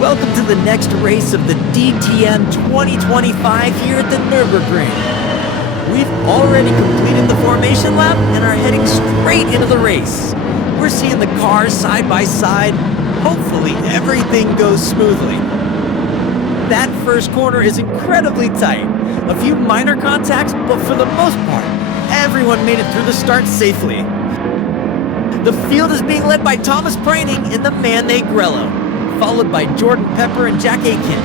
Welcome to the next race of the DTM 2025 here at the Nürburgring. We've already completed the formation lap and are heading straight into the race. We're seeing the cars side by side. Hopefully everything goes smoothly. That first corner is incredibly tight. A few minor contacts, but for the most part, everyone made it through the start safely. The field is being led by Thomas Preining in the man-made Grello, followed by Jordan Pepper and Jack Aitken.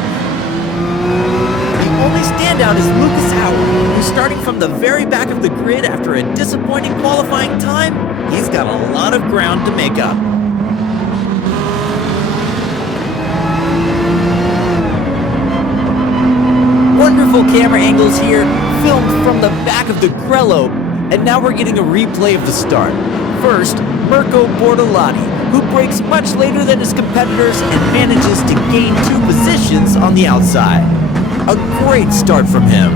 The only standout is Lucas Howard, who's starting from the very back of the grid after a disappointing qualifying time. He's got a lot of ground to make up. Wonderful camera angles here, filmed from the back of the Grello, and now we're getting a replay of the start. First, Mirko Bortolotti, who brakes much later than his competitors and manages to gain 2 positions on the outside. A great start from him.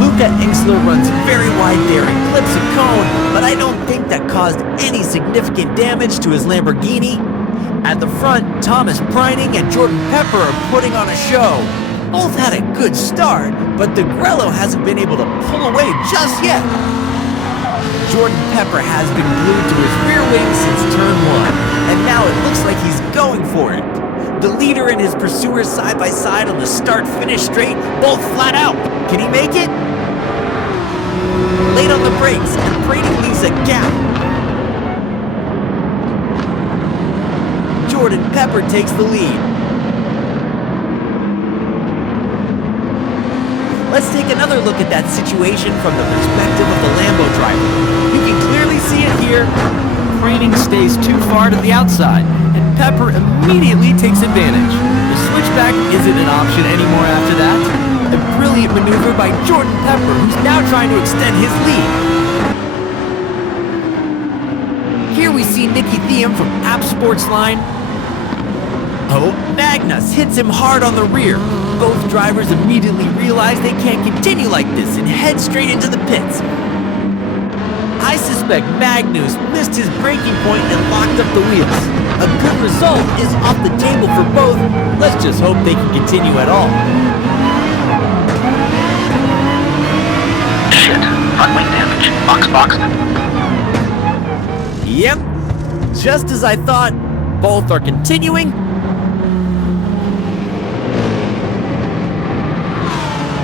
Luca Engstler runs very wide there and clips a cone, but I don't think that caused any significant damage to his Lamborghini. At the front, Thomas Preining and Jordan Pepper are putting on a show. Both had a good start, but the Grello hasn't been able to pull away just yet. Jordan Pepper has been glued to his rear wing since turn 1, and now it looks like he's going for it. The leader and his pursuers side by side on the start-finish straight, both flat out. Can he make it? Late on the brakes, and Preining leaves a gap. Jordan Pepper takes the lead. Let's take another look at that situation from the perspective of the Lambo driver. You can clearly see it here. Preining stays too far to the outside, and Pepper immediately takes advantage. The switchback isn't an option anymore after that. A brilliant maneuver by Jordan Pepper, who's now trying to extend his lead. Here we see Nicky Thiam from App Sportsline. Oh, Magnus hits him hard on the rear. Both drivers immediately realize they can't continue like this and head straight into the pits. I suspect Magnus missed his braking point and locked up the wheels. A good result is off the table for both. Let's just hope they can continue at all. Shit, front wing damage. Boxed. Yep, just as I thought. Both are continuing.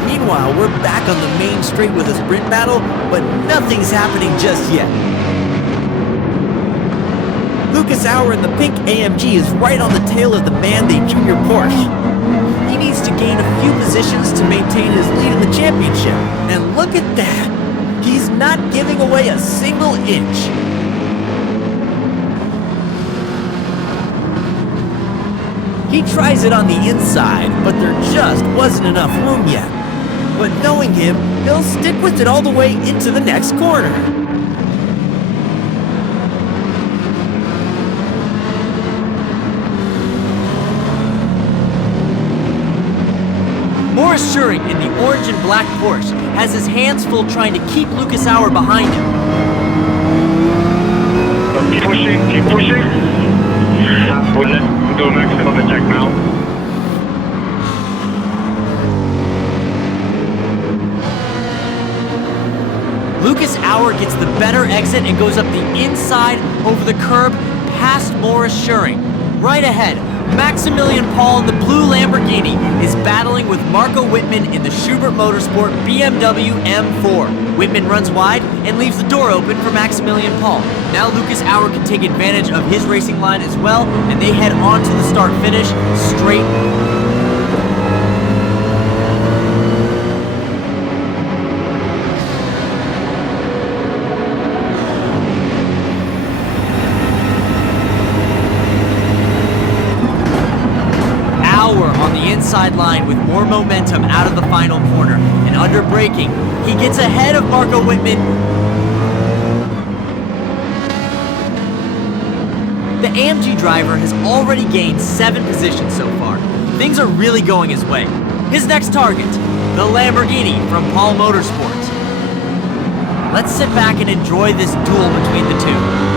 Meanwhile, we're back on the main straight with a sprint battle, but nothing's happening just yet. Lucas Auer in the pink AMG is right on the tail of the man-made junior Porsche. He needs to gain a few positions to maintain his lead in the championship. And look at that! He's not giving away a single inch. He tries it on the inside, but there just wasn't enough room yet. But knowing him, he'll stick with it all the way into the next corner. Morris Schuring in the orange and black Porsche has his hands full trying to keep Lucas Auer behind him. Keep pushing. We'll do next on the check now. Lucas Auer gets the better exit and goes up the inside over the curb past Morris Schuring. Right ahead, Maximilian Paul in the blue Lamborghini is battling with Marco Wittmann in the Schubert Motorsport BMW M4. Wittmann runs wide and leaves the door open for Maximilian Paul. Now Lucas Auer can take advantage of his racing line as well, and they head on to the start-finish straight. Inside line with more momentum out of the final corner, and under braking, he gets ahead of Marco Wittmann. The AMG driver has already gained 7 positions so far. Things are really going his way. His next target, the Lamborghini from Paul Motorsport. Let's sit back and enjoy this duel between the two.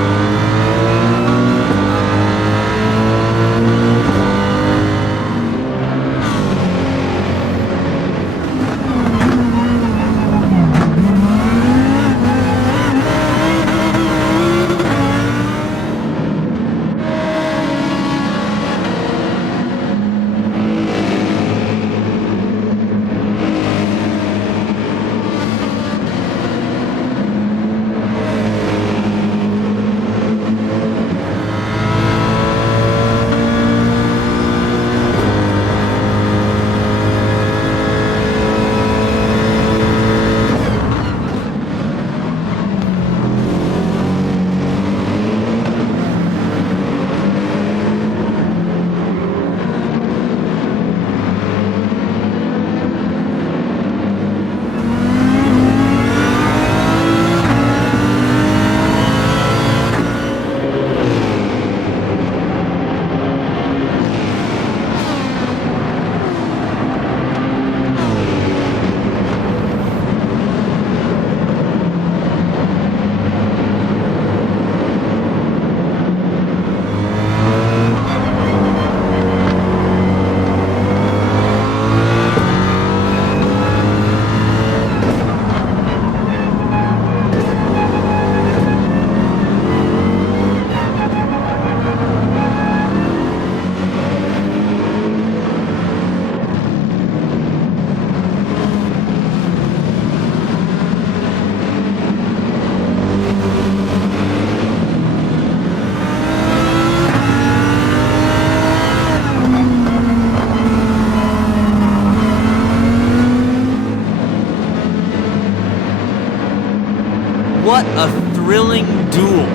duel.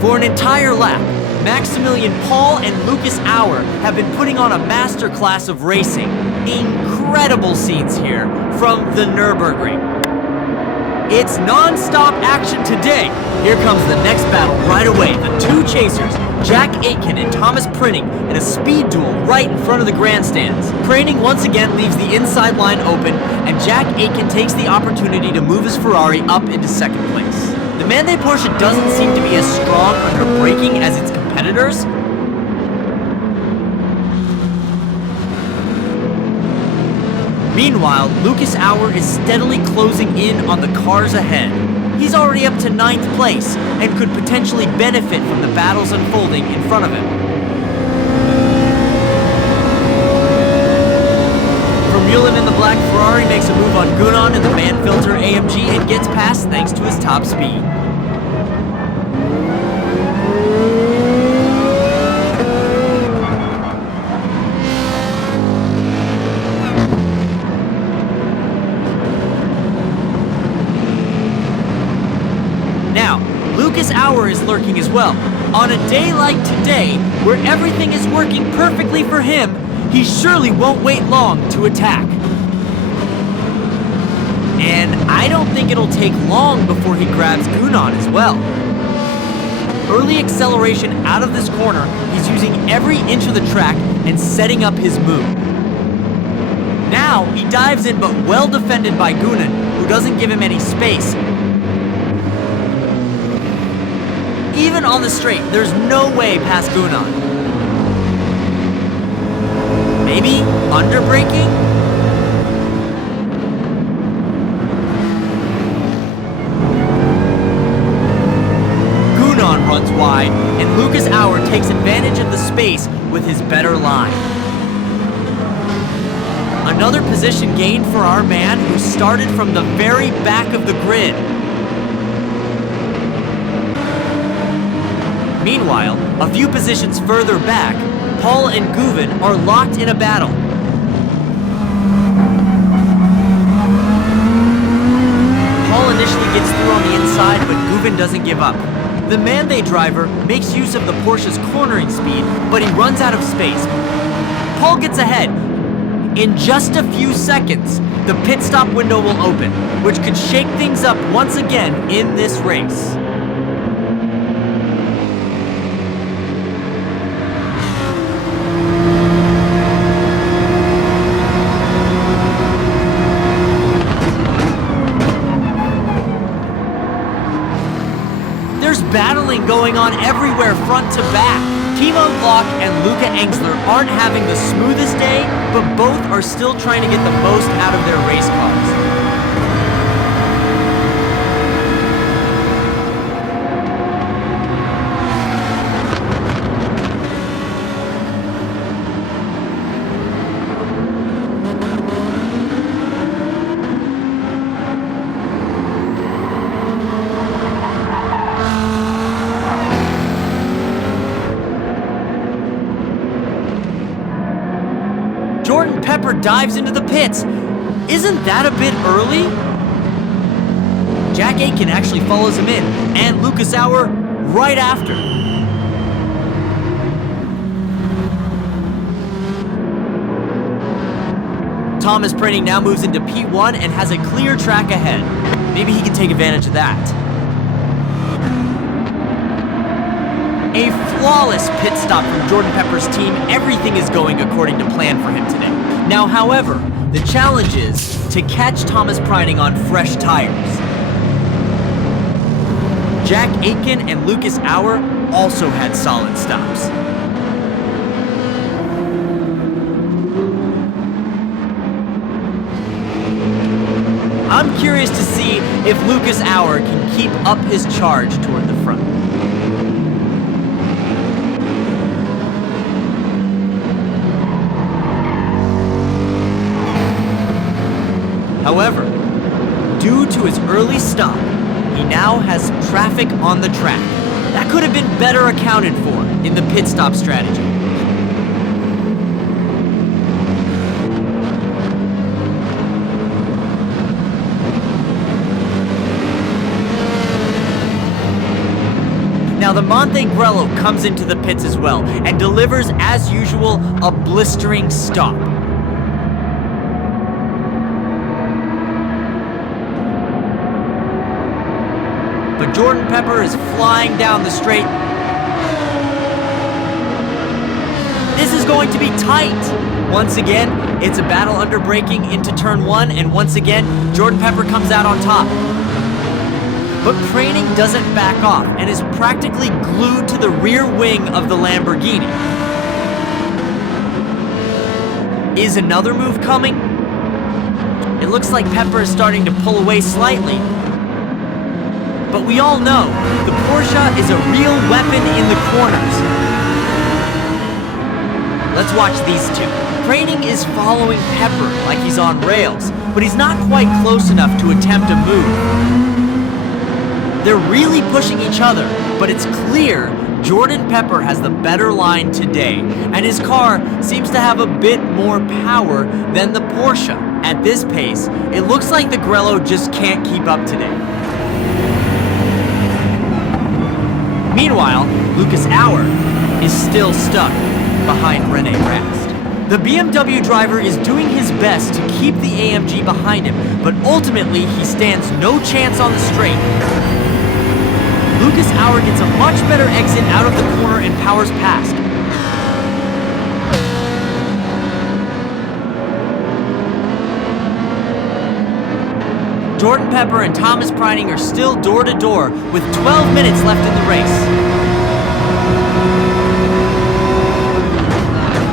For an entire lap, Maximilian Paul and Lucas Auer have been putting on a masterclass of racing. Incredible scenes here from the Nürburgring. It's non-stop action today. Here comes the next battle right away. The two chasers, Jack Aitken and Thomas Printing, in a speed duel right in front of the grandstands. Printing once again leaves the inside line open, and Jack Aitken takes the opportunity to move his Ferrari up into second place. The Mandé Porsche doesn't seem to be as strong under braking as its competitors. Meanwhile, Lucas Auer is steadily closing in on the cars ahead. He's already up to 9th place and could potentially benefit from the battles unfolding in front of him. Vermeulen in the black Ferrari makes a move on Gunan in the Manfilter AMG and gets past thanks to his top speed. Lucas Auer is lurking as well. On a day like today, where everything is working perfectly for him, he surely won't wait long to attack. And I don't think it'll take long before he grabs Gunan as well. Early acceleration out of this corner, he's using every inch of the track and setting up his move. Now, he dives in but well defended by Gunan, who doesn't give him any space. Even on the straight, there's no way past Gunan. Maybe under braking? Gunan runs wide, and Lucas Auer takes advantage of the space with his better line. Another position gained for our man, who started from the very back of the grid. Meanwhile, a few positions further back, Paul and Guven are locked in a battle. Paul initially gets through on the inside, but Guven doesn't give up. The Mandé driver makes use of the Porsche's cornering speed, but he runs out of space. Paul gets ahead. In just a few seconds, the pit stop window will open, which could shake things up once again in this race. There's battling going on everywhere front to back. Timo Glock and Luca Engsler aren't having the smoothest day, but both are still trying to get the most out of their race cars. Jordan Pepper dives into the pits. Isn't that a bit early? Jack Aitken actually follows him in, and Lucas Auer right after. Thomas Printing now moves into P1 and has a clear track ahead. Maybe he can take advantage of that. A flawless pit stop from Jordan Pepper's team. Everything is going according to plan for him today. Now, however, the challenge is to catch Thomas Printing on fresh tires. Jack Aitken and Lucas Auer also had solid stops. I'm curious to see if Lucas Auer can keep up his charge toward the front. However, due to his early stop, he now has some traffic on the track. That could have been better accounted for in the pit stop strategy. the Monte Grello comes into the pits as well and delivers, as usual, a blistering stop. But Jordan Pepper is flying down the straight. This is going to be tight. Once again, it's a battle under braking into turn 1, and once again, Jordan Pepper comes out on top. But Praining doesn't back off and is practically glued to the rear wing of the Lamborghini. Is another move coming? It looks like Pepper is starting to pull away slightly. But we all know the Porsche is a real weapon in the corners. Let's watch these two. Praining is following Pepper like he's on rails, but he's not quite close enough to attempt a move. They're really pushing each other, but it's clear Jordan Pepper has the better line today, and his car seems to have a bit more power than the Porsche. At this pace, it looks like the Grello just can't keep up today. Meanwhile, Lucas Auer is still stuck behind René Rast. The BMW driver is doing his best to keep the AMG behind him, but ultimately he stands no chance on the straight. Lucas Auer gets a much better exit out of the corner and powers past. Jordan Pepper and Thomas Praining are still door to door with 12 minutes left in the race.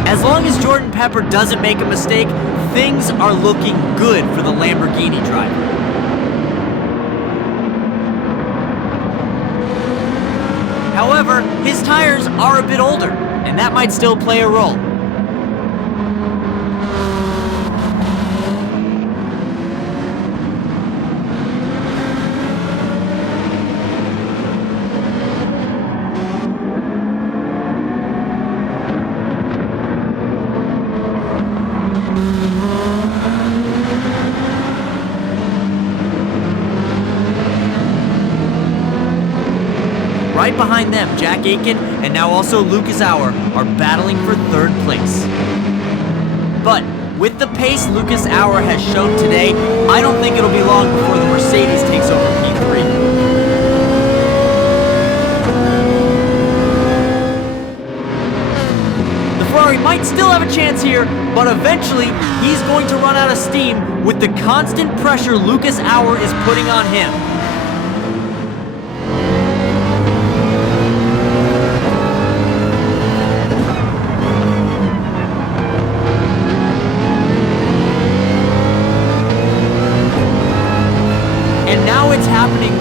As long as Jordan Pepper doesn't make a mistake, things are looking good for the Lamborghini driver. However, his tires are a bit older, and that might still play a role. Right behind them, Jack Aitken and now also Lucas Auer are battling for third place. But with the pace Lucas Auer has shown today, I don't think it'll be long before the Mercedes takes over P3. The Ferrari might still have a chance here, but eventually he's going to run out of steam with the constant pressure Lucas Auer is putting on him.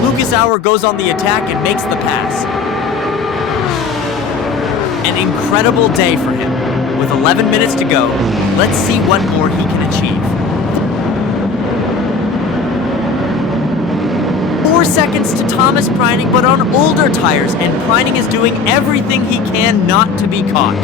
Lucas Auer goes on the attack and makes the pass. An incredible day for him. With 11 minutes to go, let's see what more he can achieve. 4 seconds to Thomas Praining, but on older tires, and Praining is doing everything he can not to be caught.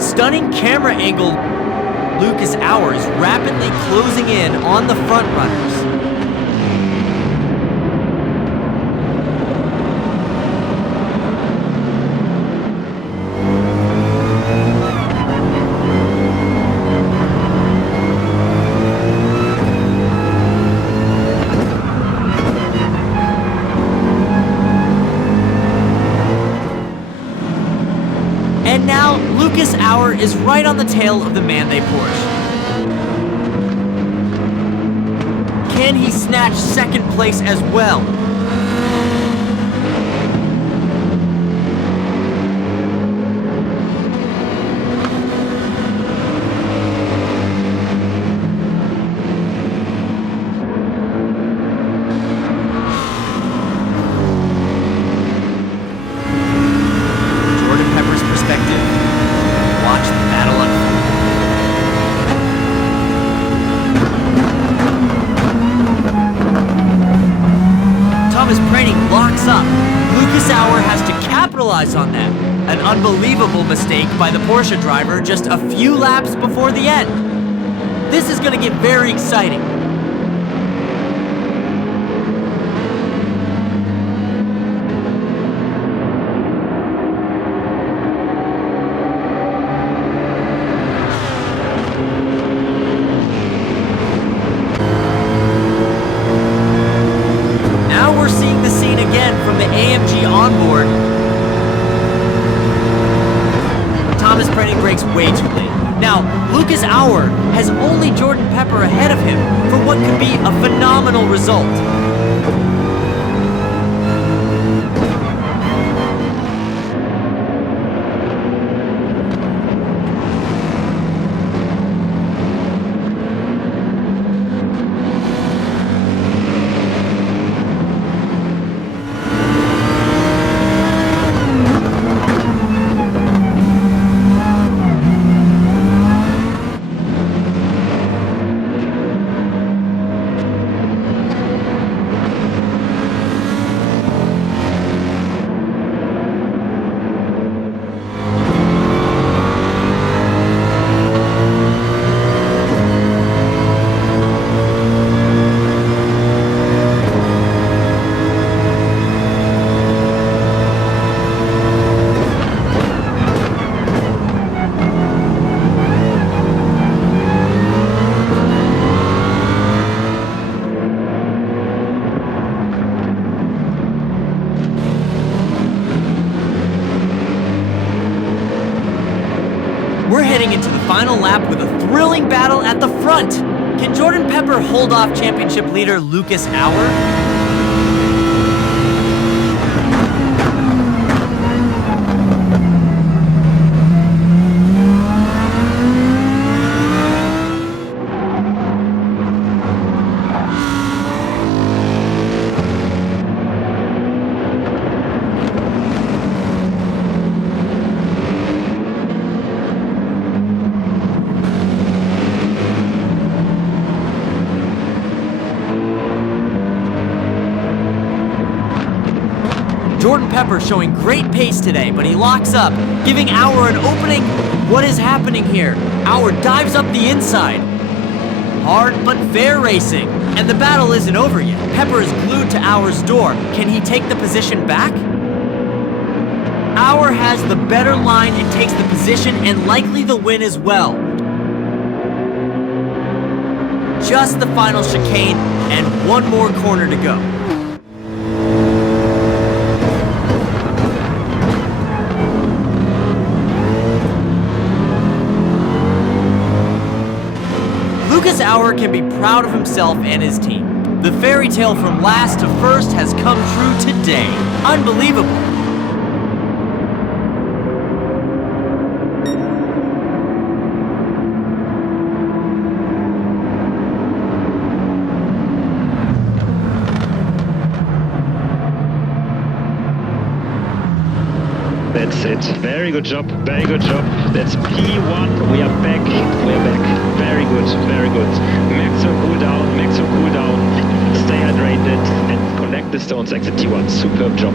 Stunning camera angle, Lucas Auer is rapidly closing in on the front runners. Auer is right on the tail of the Monday Porsche. Can he snatch second place as well? On that. An unbelievable mistake by the Porsche driver just a few laps before the end. This is going to get very exciting. Now we're seeing the scene again from the AMG onboard. Thomas Prenning brakes way too late. Now, Lucas Auer has only Jordan Pepper ahead of him for what could be a phenomenal result. We're heading into the final lap with a thrilling battle at the front. Can Jordan Pepper hold off championship leader Lucas Auer? Jordan Pepper showing great pace today, but he locks up, giving Auer an opening. What is happening here? Auer dives up the inside. Hard but fair racing. And the battle isn't over yet. Pepper is glued to Auer's door. Can he take the position back? Auer has the better line and takes the position and likely the win as well. Just the final chicane and one more corner to go. Lucas Auer can be proud of himself and his team. The fairy tale from last to first has come true today. Unbelievable. That's it. Very good job. Very good job. That's P1. We are back. We're back. Very good. Very good. Maximum cool down. Maximum cool down. Stay hydrated and connect the stones exit T1. Superb job.